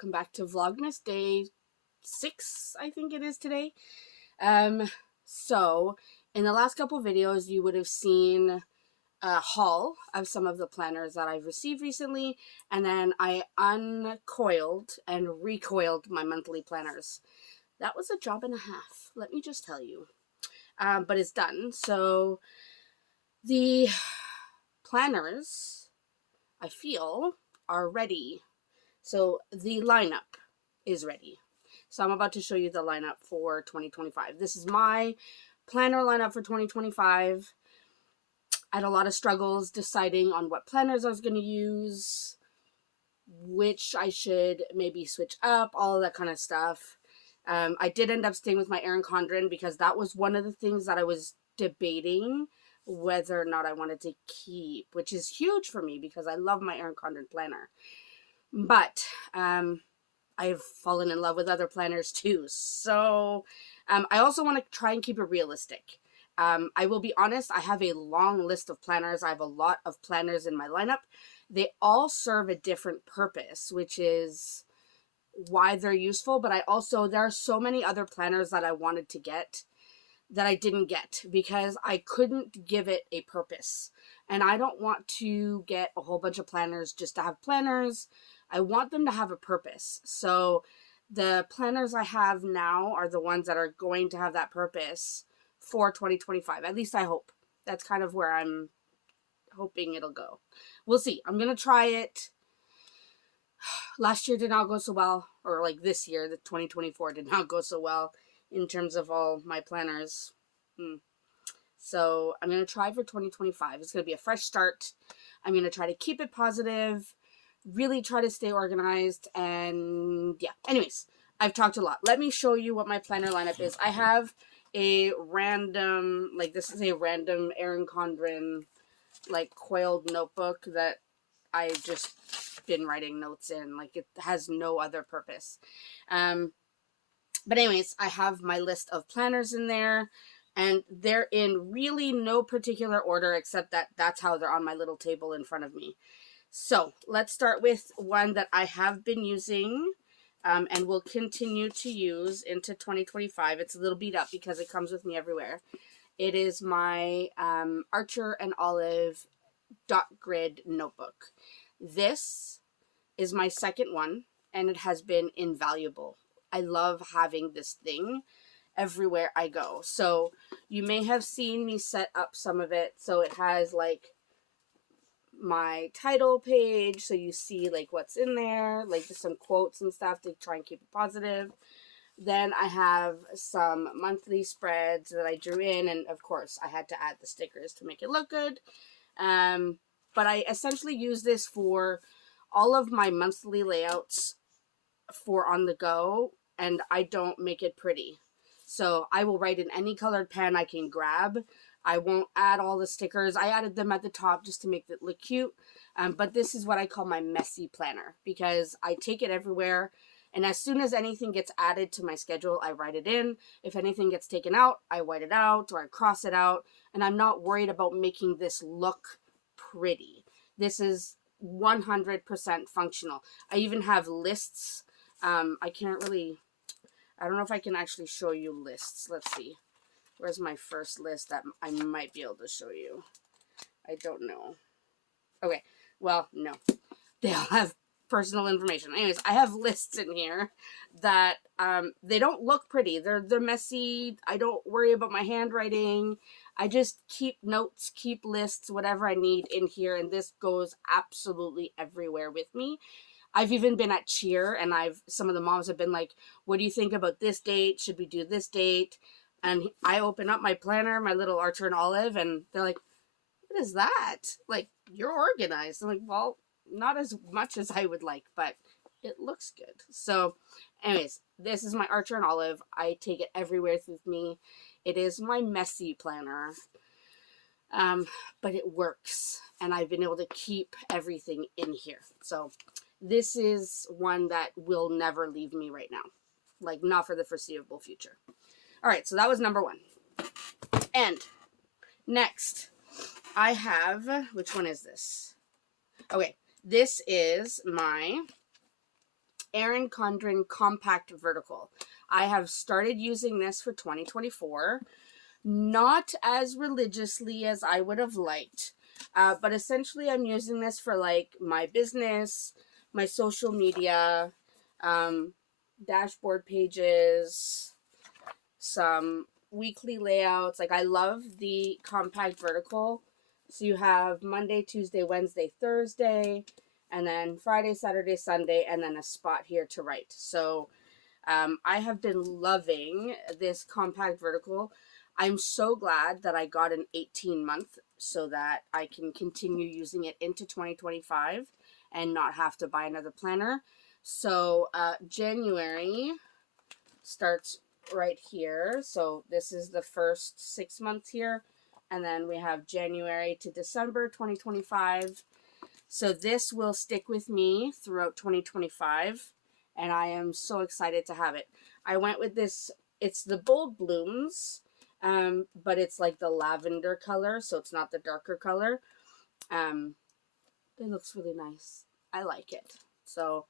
welcome back to Vlogmas Day 6, I think it is today. So in the last couple videos you would have seen a haul of some of the planners that I've received recently, and then I uncoiled and recoiled my monthly planners. That was a job and a half, let me just tell you. But it's done. So the planners, I feel, are ready. So the lineup is ready. So I'm about to show you the lineup for 2025. This is my planner lineup for 2025. I had a lot of struggles deciding on what planners I was going to use, which I should maybe switch up, all of that kind of stuff. I did end up staying with my Erin Condren because that was one of the things that I was debating whether or not I wanted to keep, which is huge for me because I love my Erin Condren planner. But I've fallen in love with other planners too. So I also want to try and keep it realistic. I will be honest, I have a long list of planners. I have a lot of planners in my lineup. They all serve a different purpose, which is why they're useful. But there are so many other planners that I wanted to get that I didn't get because I couldn't give it a purpose. And I don't want to get a whole bunch of planners just to have planners. I want them to have a purpose. So the planners I have now are the ones that are going to have that purpose for 2025. At least I hope. That's kind of where I'm hoping it'll go. We'll see. I'm going to try it. Last year did not go so well, or like this year, the 2024 did not go so well in terms of all my planners. So I'm going to try for 2025. It's going to be a fresh start. I'm going to try to keep it positive, really try to stay organized, and yeah. Anyways, I've talked a lot. Let me show you what my planner lineup is. I have a random, this is a random Erin Condren, coiled notebook that I just been writing notes in. It has no other purpose. But anyways, I have my list of planners in there, and they're in really no particular order except that that's how they're on my little table in front of me. So let's start with one that I have been using and will continue to use into 2025. It's a little beat up because it comes with me everywhere. It is my Archer and Olive dot grid notebook. This is my second one, and it has been invaluable. I love having this thing everywhere I go. So you may have seen me set up some of it. So it has my title page, so you see what's in there, just some quotes and stuff to try and keep it positive. Then I have some monthly spreads that I drew in, and of course I had to add the stickers to make it look good. But I essentially use this for all of my monthly layouts for on the go, and I don't make it pretty. So I will write in any colored pen I can grab. I won't add all the stickers. I added them at the top just to make it look cute. But this is what I call my messy planner because I take it everywhere. And as soon as anything gets added to my schedule, I write it in. If anything gets taken out, I white it out or I cross it out. And I'm not worried about making this look pretty. This is 100% functional. I even have lists. I don't know if I can actually show you lists. Let's see. Where's my first list that I might be able to show you? I don't know. Okay, well, no. They all have personal information. Anyways, I have lists in here that they don't look pretty. They're messy. I don't worry about my handwriting. I just keep notes, keep lists, whatever I need in here, and this goes absolutely everywhere with me. I've even been at cheer, and some of the moms have been like, what do you think about this date? Should we do this date? And I open up my planner, my little Archer and Olive, and they're like, what is that? You're organized. I'm like, well, not as much as I would like, but it looks good. So anyways, this is my Archer and Olive. I take it everywhere with me. It is my messy planner. But it works, and I've been able to keep everything in here. So this is one that will never leave me right now. Not for the foreseeable future. All right, so that was number one. And next, I have, which one is this? Okay, this is my Erin Condren Compact Vertical. I have started using this for 2024. Not as religiously as I would have liked, but essentially I'm using this for like my business, my social media, dashboard pages, some weekly layouts. Like, I love the compact vertical. So you have Monday, Tuesday, Wednesday, Thursday, and then Friday, Saturday, Sunday, and then a spot here to write. So I have been loving this compact vertical. I'm so glad that I got an 18-month so that I can continue using it into 2025 and not have to buy another planner. So January starts right here. So this is the first 6 months here. And then we have January to December 2025. So this will stick with me throughout 2025. And I am so excited to have it. I went with this, it's the Bold Blooms, but it's like the lavender color, so it's not the darker color. It looks really nice. I like it. So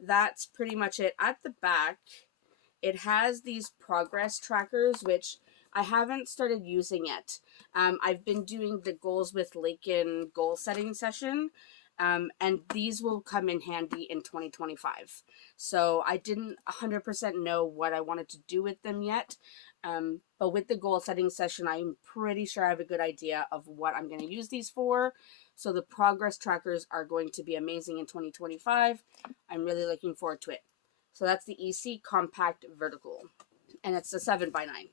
that's pretty much it. At the back, it has these progress trackers, which I haven't started using yet. I've been doing the Goals with Lakin goal setting session, and these will come in handy in 2025. So I didn't 100% know what I wanted to do with them yet, but with the goal setting session, I'm pretty sure I have a good idea of what I'm going to use these for. So the progress trackers are going to be amazing in 2025. I'm really looking forward to it. So that's the EC Compact Vertical, and it's a 7x9.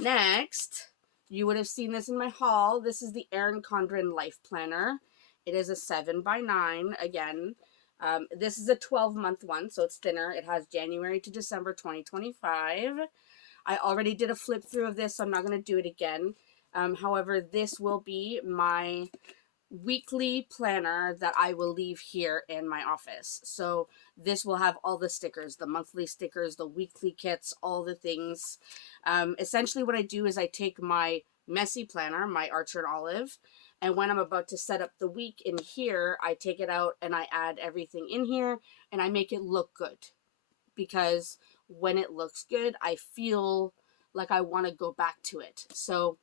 Next, you would have seen this in my haul. This is the Erin Condren Life Planner. It is a 7x9 again. This is a 12-month one, so it's thinner. It has January to December 2025. I already did a flip through of this, so I'm not going to do it again. However, this will be my weekly planner that I will leave here in my office. So this will have all the stickers, the monthly stickers, the weekly kits, all the things. Essentially what I do is I take my messy planner, my Archer and Olive, and when I'm about to set up the week in here, I take it out and I add everything in here and I make it look good. Because when it looks good, I feel like I want to go back to it. So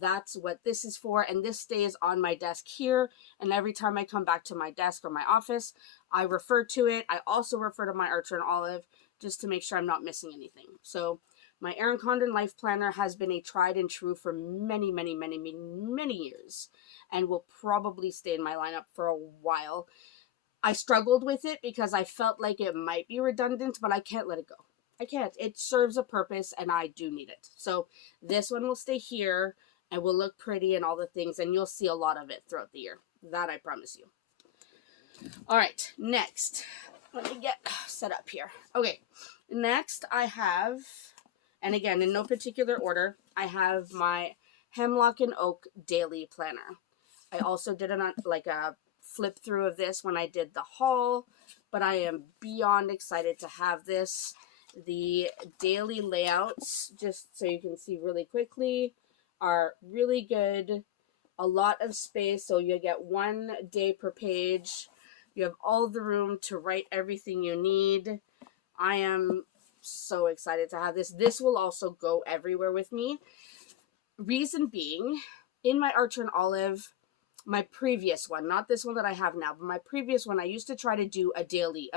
that's what this is for, and this stays on my desk here, and every time I come back to my desk or my office, I refer to it. I also refer to my Archer and Olive just to make sure I'm not missing anything. So my Erin Condren Life Planner has been a tried and true for many, many, many, many, many years, and will probably stay in my lineup for a while. I struggled with it because I felt like it might be redundant, but I can't let it go. I can't. It serves a purpose, and I do need it. So this one will stay here and will look pretty and all the things, and you'll see a lot of it throughout the year. That I promise you. All right, next. Let me get set up here. Okay, next I have, and again, in no particular order, I have my Hemlock and Oak Daily Planner. I also did a flip through of this when I did the haul, but I am beyond excited to have this. The daily layouts, just so you can see really quickly, are really good. A lot of space, so you get 1 day per page. You have all the room to write everything you need. I am so excited to have this. This will also go everywhere with me. Reason being, in my Archer and Olive, my previous one, not this one that I have now, but my previous one, I used to try to do a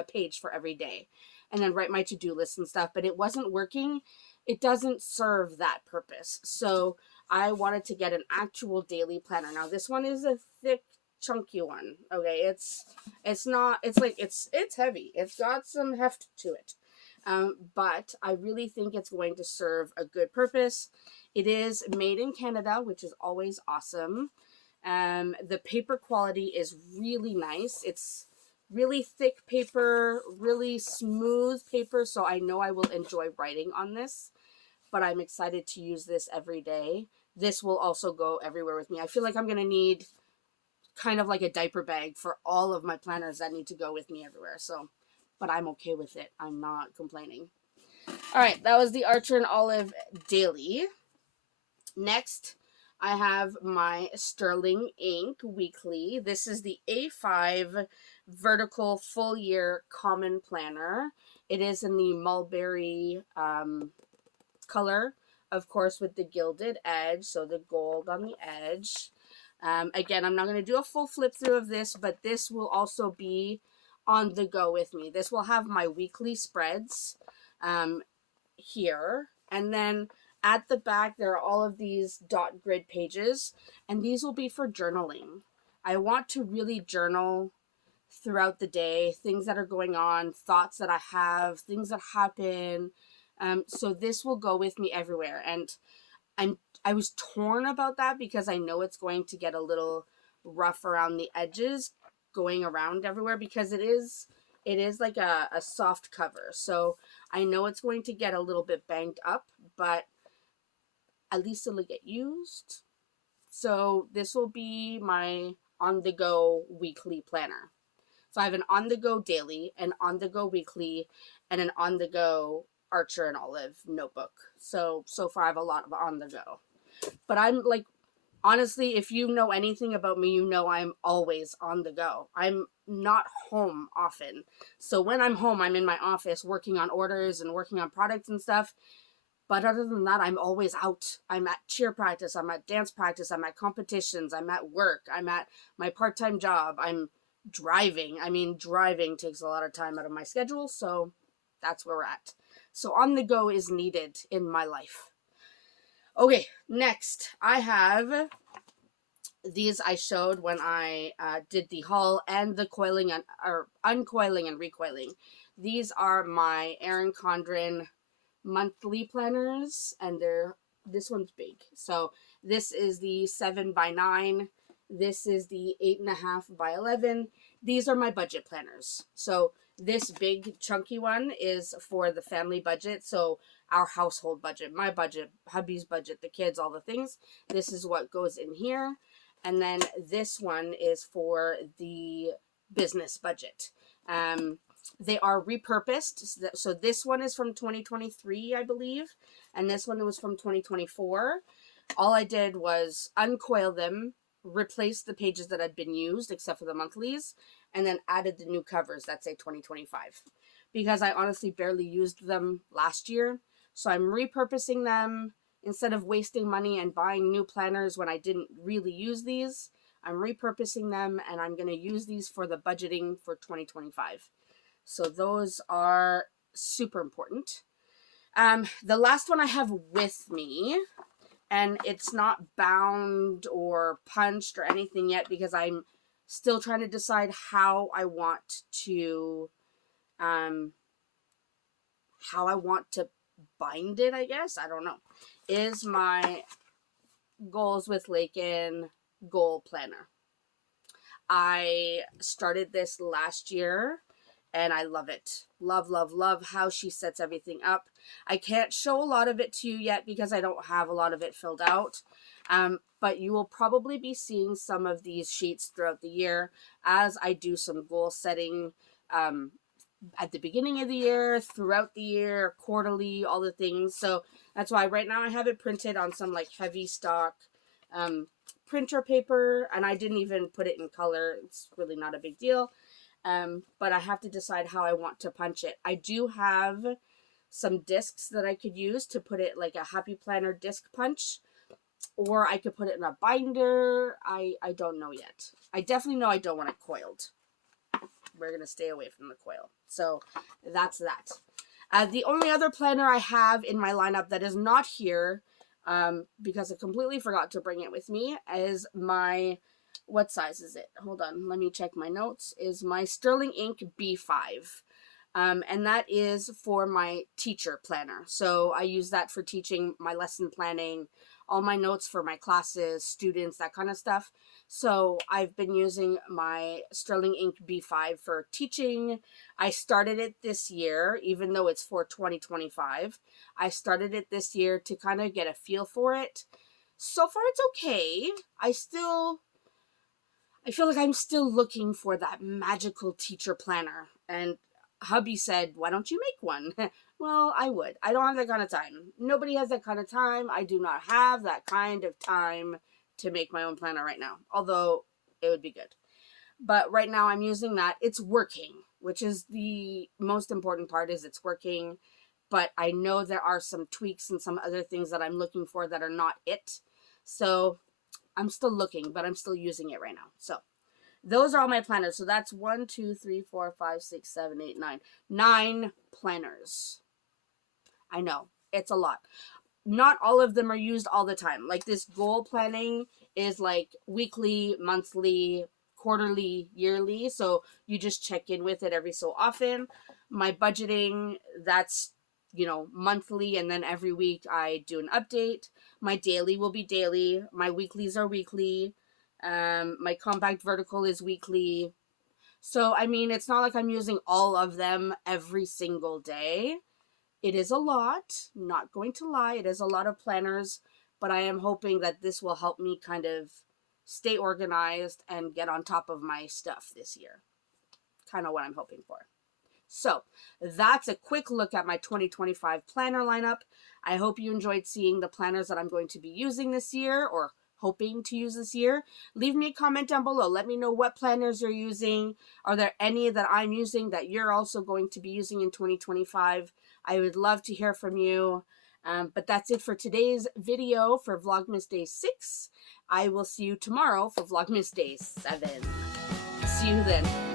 page for every day, and then write my to-do list and stuff, but it wasn't working. It doesn't serve that purpose. So I wanted to get an actual daily planner. Now this one is a thick, chunky one. Okay, it's heavy. It's got some heft to it. But I really think it's going to serve a good purpose. It is made in Canada, which is always awesome. The paper quality is really nice. It's really thick paper, really smooth paper, so I know I will enjoy writing on this, but I'm excited to use this every day. This will also go everywhere with me. I feel like I'm going to need kind of like a diaper bag for all of my planners that need to go with me everywhere, so, but I'm okay with it. I'm not complaining. All right, that was the Archer and Olive Daily. Next, I have my Sterling Ink Weekly. This is the A5 vertical full year common planner. It is in the mulberry color, of course, with the gilded edge, so the gold on the edge. Again, I'm not going to do a full flip through of this, but this will also be on the go with me. This will have my weekly spreads here, and then at the back there are all of these dot grid pages, and these will be for journaling. I want to really journal throughout the day, things that are going on, thoughts that I have, things that happen. So this will go with me everywhere. And I was torn about that because I know it's going to get a little rough around the edges going around everywhere, because it is like a soft cover. So I know it's going to get a little bit banged up, but at least it'll get used. So this will be my on-the-go weekly planner. So I have an on-the-go daily, an on-the-go weekly, and an on-the-go Archer and Olive notebook. So far I have a lot of on-the-go. But I'm like, honestly, if you know anything about me, you know I'm always on the go. I'm not home often. So when I'm home, I'm in my office working on orders and working on products and stuff. But other than that, I'm always out. I'm at cheer practice, I'm at dance practice, I'm at competitions, I'm at work, I'm at my part-time job, I'm driving. I mean, driving takes a lot of time out of my schedule, so that's where we're at. So on the go is needed in my life. Okay, next I have these I showed when I did the haul and the coiling and or uncoiling and recoiling. These are my Erin Condren monthly planners, and this one's big. So this is the 7x9. This is the 8.5 by 11. These are my budget planners. So this big chunky one is for the family budget. So our household budget, my budget, hubby's budget, the kids, all the things. This is what goes in here. And then this one is for the business budget. They are repurposed. So this one is from 2023, I believe. And this one was from 2024. All I did was uncoil them, replace the pages that had been used, except for the monthlies, and then added the new covers that say 2025. Because I honestly barely used them last year. So I'm repurposing them. Instead of wasting money and buying new planners when I didn't really use these, I'm repurposing them, and I'm going to use these for the budgeting for 2025. So those are super important. The last one I have with me, and it's not bound or punched or anything yet because I'm still trying to decide how I want to bind it, I guess. I don't know. Is my Goals with Lakin goal planner. I started this last year and I love it. Love, love, love how she sets everything up. I can't show a lot of it to you yet because I don't have a lot of it filled out. But you will probably be seeing some of these sheets throughout the year as I do some goal setting at the beginning of the year, throughout the year, quarterly, all the things. So that's why right now I have it printed on some like heavy stock printer paper, and I didn't even put it in color. It's really not a big deal. But I have to decide how I want to punch it. I do have some discs that I could use to put it like a Happy Planner disc punch, or I could put it in a binder. I don't know yet. I definitely know I don't want it coiled. We're going to stay away from the coil. So that's that. The only other planner I have in my lineup that is not here, because I completely forgot to bring it with me, is my, what size is it? Hold on, let me check my notes, is my Sterling Ink B5. And that is for my teacher planner. So I use that for teaching, my lesson planning, all my notes for my classes, students, that kind of stuff. So I've been using my Sterling Ink B5 for teaching. I started it this year, even though it's for 2025. I started it this year to kind of get a feel for it. So far it's okay. I feel like I'm still looking for that magical teacher planner. And hubby said, why don't you make one? Well, I would. I don't have that kind of time. Nobody has that kind of time. I do not have that kind of time to make my own planner right now. Although, it would be good. but right now I'm using that. It's working, which is the most important part, is it's working. But I know there are some tweaks and some other things that I'm looking for that are not it. So I'm still looking, but I'm still using it right now. So those are all my planners. So that's 1, 2, 3, 4, 5, 6, 7, 8, 9. 9 planners. I know, it's a lot. Not all of them are used all the time. Like this goal planning is like weekly, monthly, quarterly, yearly. So you just check in with it every so often. My budgeting, that's, monthly, and then every week I do an update. My daily will be daily. My weeklies are weekly. My compact vertical is weekly. So, I mean, it's not like I'm using all of them every single day. It is a lot, not going to lie, it is a lot of planners, but I am hoping that this will help me kind of stay organized and get on top of my stuff this year. Kind of what I'm hoping for. So that's a quick look at my 2025 planner lineup. I hope you enjoyed seeing the planners that I'm going to be using this year, or hoping to use this year. Leave me a comment down below. Let me know what planners you're using. Are there any that I'm using that you're also going to be using in 2025? I would love to hear from you. But that's it for today's video for Vlogmas Day 6. I will see you tomorrow for Vlogmas Day 7. See you then.